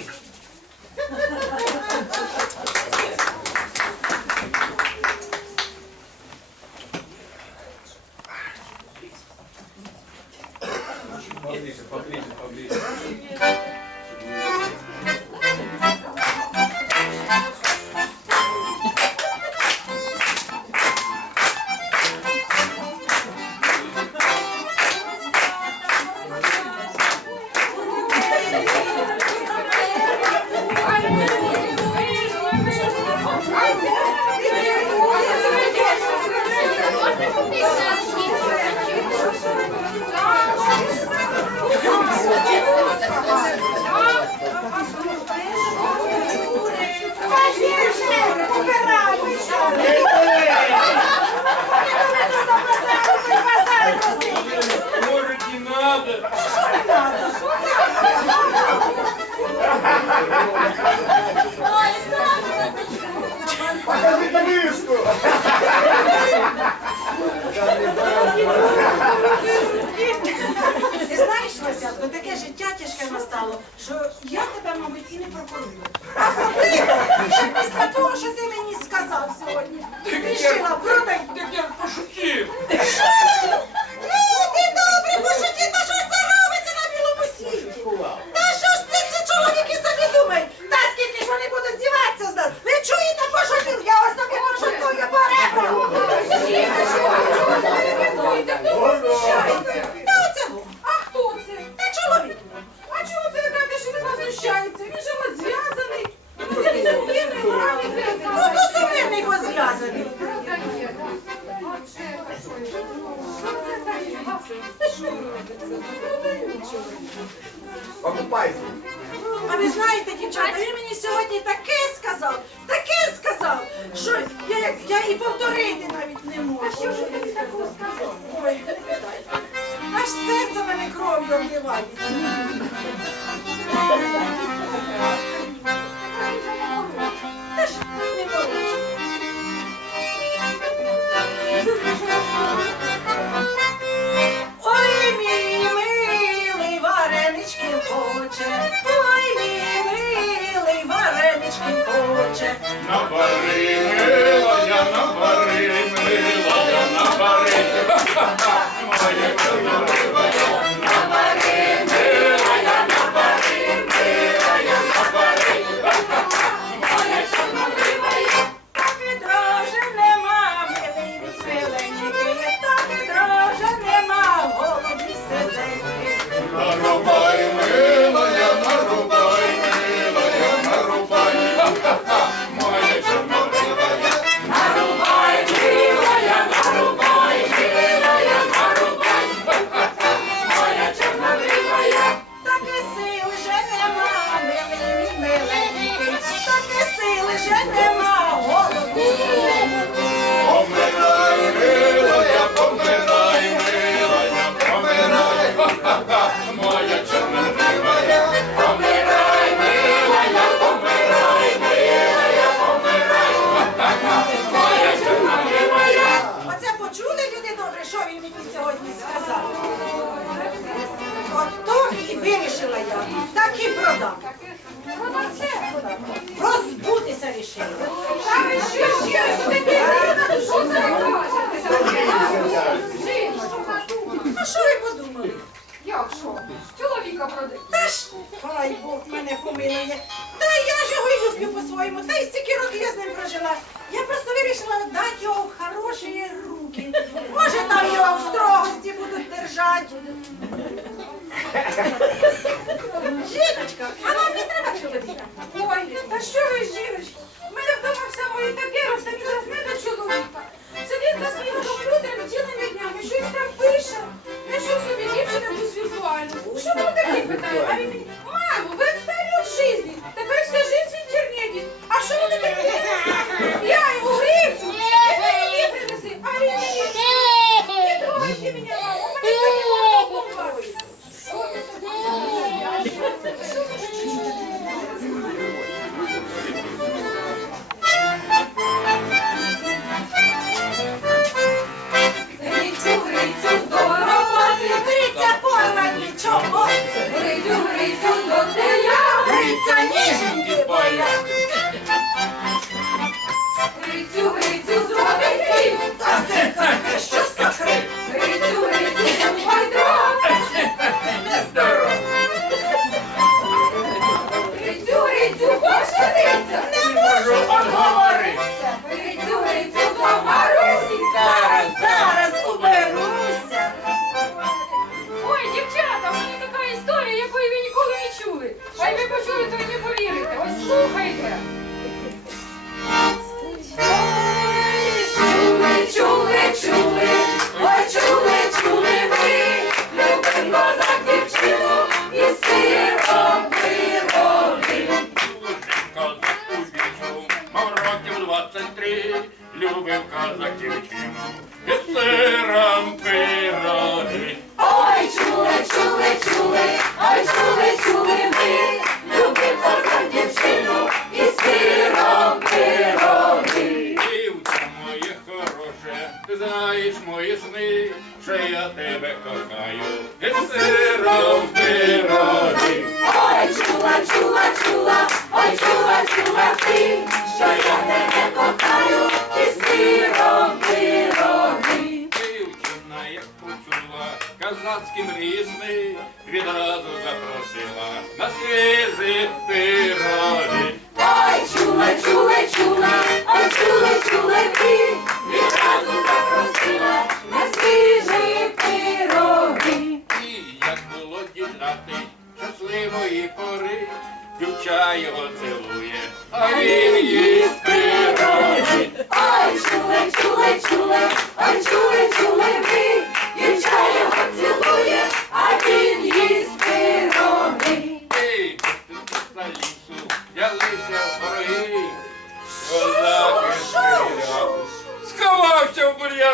too. Покажи знаєш, Васятко, таке життя настало, що я тебе, мабуть, і не прокурую. Особливо, після того, що ти мені сказав сьогодні, рішила про... говорити навіть не можу. А що ж ти такого сказав? Ой, не питайте. Аж серце мене кров'ю обливається. Ой, мій милий варенички хоче, ой, мій милий варенички хоче. Моя так і продам. Розбутися рішили. А що ви подумали? Як що? Чоловіка продати. Та ж, хай Бог мене помилує. Та я ж його і люблю по-своєму, та й стільки років я з ним прожила. Я просто вирішила дати його в хороші руки. Може, там його в строгості будуть держати. Жіночка, а нам не треба чоловіка. Ой, та що ви?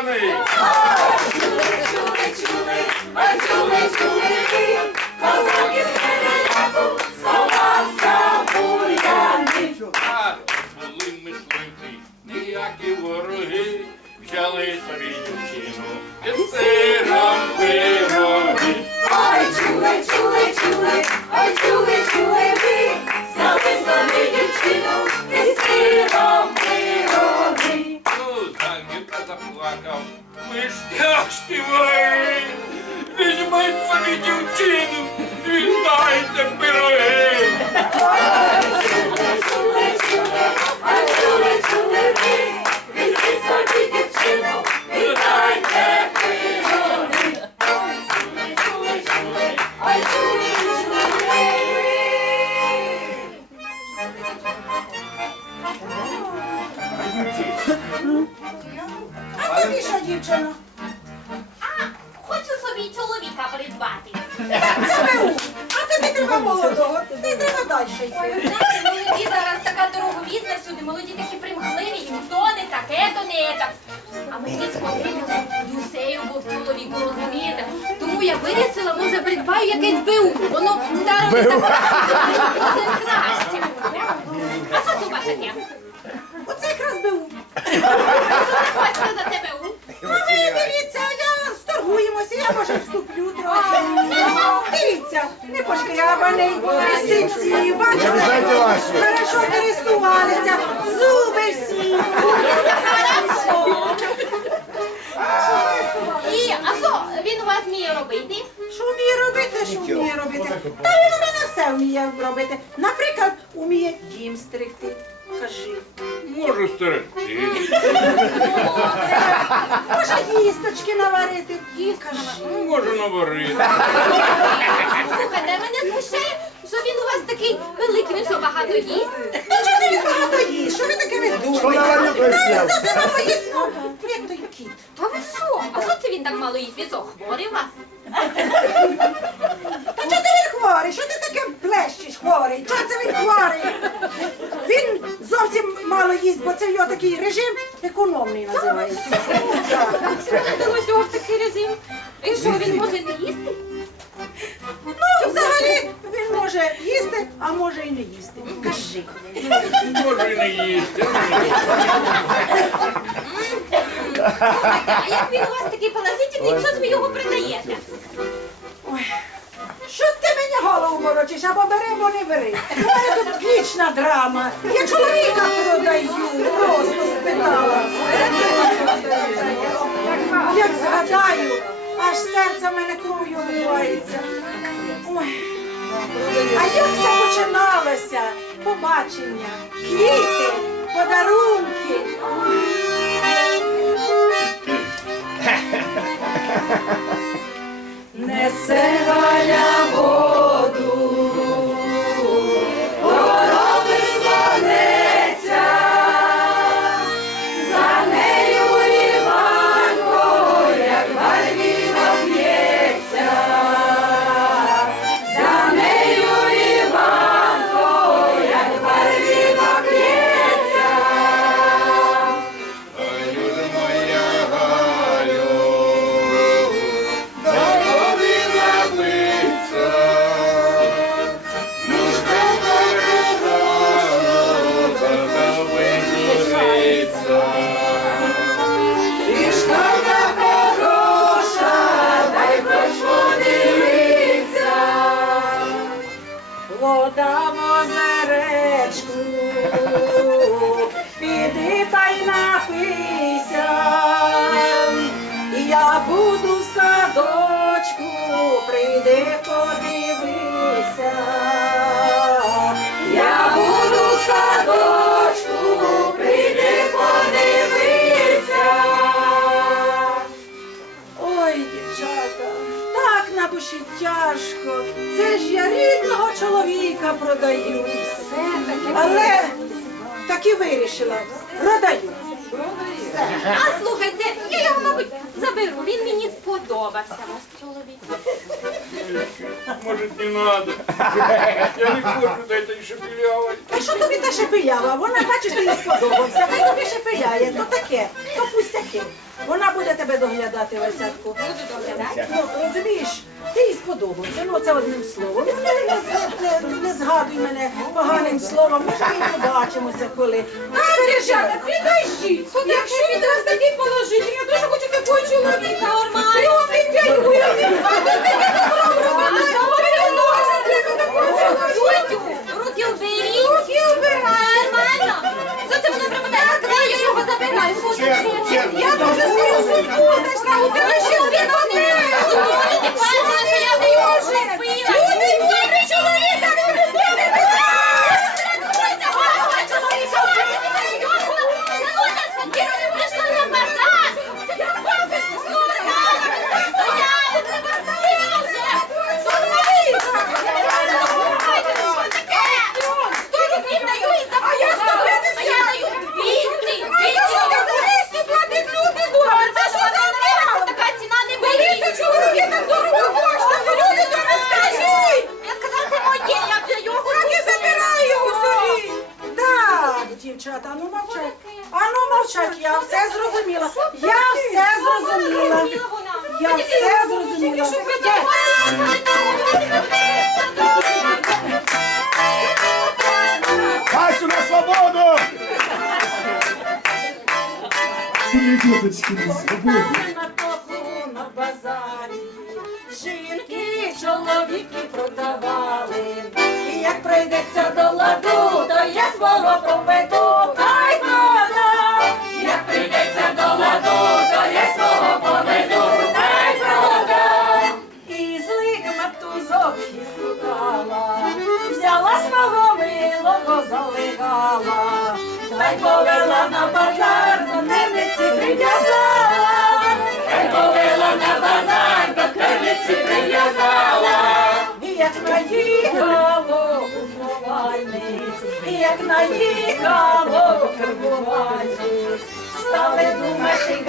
сховався в бур'яни. Чули, чули, чули, ой, чули, чули ви, чули, чули, чули, ой, чули, чули ви. А тобі що, дівчино? Молодого. Ти треба далі. Ой, знаєте, молоді зараз така дороговізна всюди, молоді такі примхливі, їм то не таке, то не так. А мені сподобалося Юсею був чоловіку, розумієте? Тому я вирішила, може придбаю якесь БУ. Воно старо не. Це краще. А що це у вас таке? Оце якраз БУ. Хочете за тебе БУ? А ви дивіться, я я може вступлю трохи. Дивіться, не пошкрябаний, без синців, бачите? Хорошо користувалися, зуби всі. І, а що він у вас вміє робити? Що вміє робити, що вміє робити? Та він у мене все вміє робити. Наприклад, вміє дім стригти. Кажи. Можу стерегти. Може їсточки наварити. Кажи. Можу наварити. Слухайте, мене смущає, що він у вас такий великий, він що багато їсть. Та чого ти він багато їсть? Що ви таке видумуєте? Та За себе поїсть, ну, як той кіт. Та ви що? А що це він так мало їсть? Він що, хворий у вас? Та чого ти хворий? Що ти таке блещиш хворий? Чого це він хворий? Він зовсім мало їсть, бо це його такий режим економний називається. Так. Це не вдалося його в такий режим. І що, він може не їсти? Ну, взагалі, він може їсти, а може і не їсти. Кажи. Можу і не їсти. А як він у вас такий положительний, що ж ви його придаєте? Ой, голову морочиш, або бери, або не бери. У мене тут вічна драма. Я чоловіка продаю, просто спитала. Як згадаю, аж серце в мене кров'ю обливається. А як все починалося? Побачення, квіти, подарунки. Не продаю. Але так і вирішила. Продаю. А слухайте, я його, мабуть, заберу. Він мені сподобався, ваш чоловік. Может, не надо? Я не хочу до этой шепелявой. А що тобі та шепелява? Вона, бачиш, тобі сподобався. Хай тобі шепеляє, то таке, то пустяки. Вона буде тебе доглядати, Васятку. Ну, розумієш, ти їй сподобався, ну це одним словом. Ну, не, не, не, не згадуй мене поганим словом, ми ж ми побачимося коли. А, дівчата, підождіть. Якщо він вас такий положительний, я дуже хочу такого чоловіка. Нормально. Не Тютю, руки уберіть. Руки убирай. Нормально. За це воно пропадає. Я його забираю. Я дуже свою судьбу знайшла, у тебе ще все дівчата, ну мовчать. А ну мовчать, я все зрозуміла. Я все зрозуміла. Я все зрозуміла. Васю на свободу! Деточки, на свободу. На току на базарі, жінки, чоловіки продавали. І як прийдеться до ладу, то я свого поведу, наїхало купувальниць, і як наїхало купувальниць, стали думати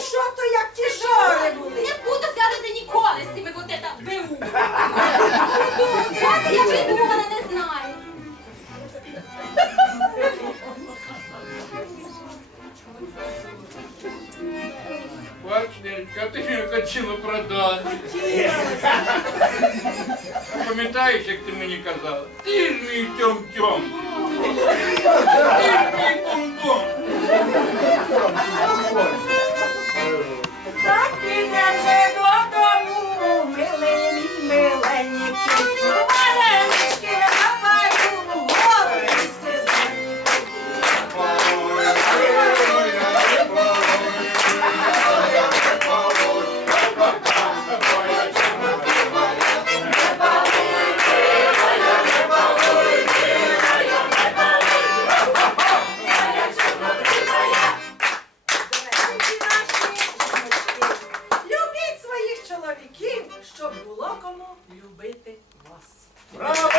що то як ті шори були. Не буду зв'язати ніколи з цими вот это БУ. Це я придумала, не знаю. Бач, Нелечка, ти мені хотіла продати. Пам'ятаєш, як ти мені казала? Ти ж мій тьом-тьом. Ти ж мій бомбон. Thank you. Браво!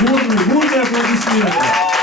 Бурные, бурные аплодисменты.